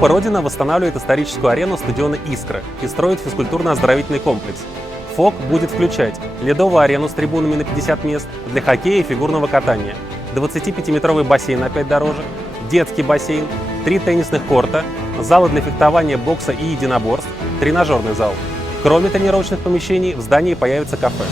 Группа «Родина» восстанавливает историческую арену стадиона «Искра» и строит физкультурно-оздоровительный комплекс. ФОК будет включать ледовую арену с трибунами на 50 мест для хоккея и фигурного катания, 25-метровый бассейн на 5 дорожек, детский бассейн, 3 теннисных корта, залы для фехтования, бокса и единоборств, тренажерный зал. Кроме тренировочных помещений, в здании появится кафе.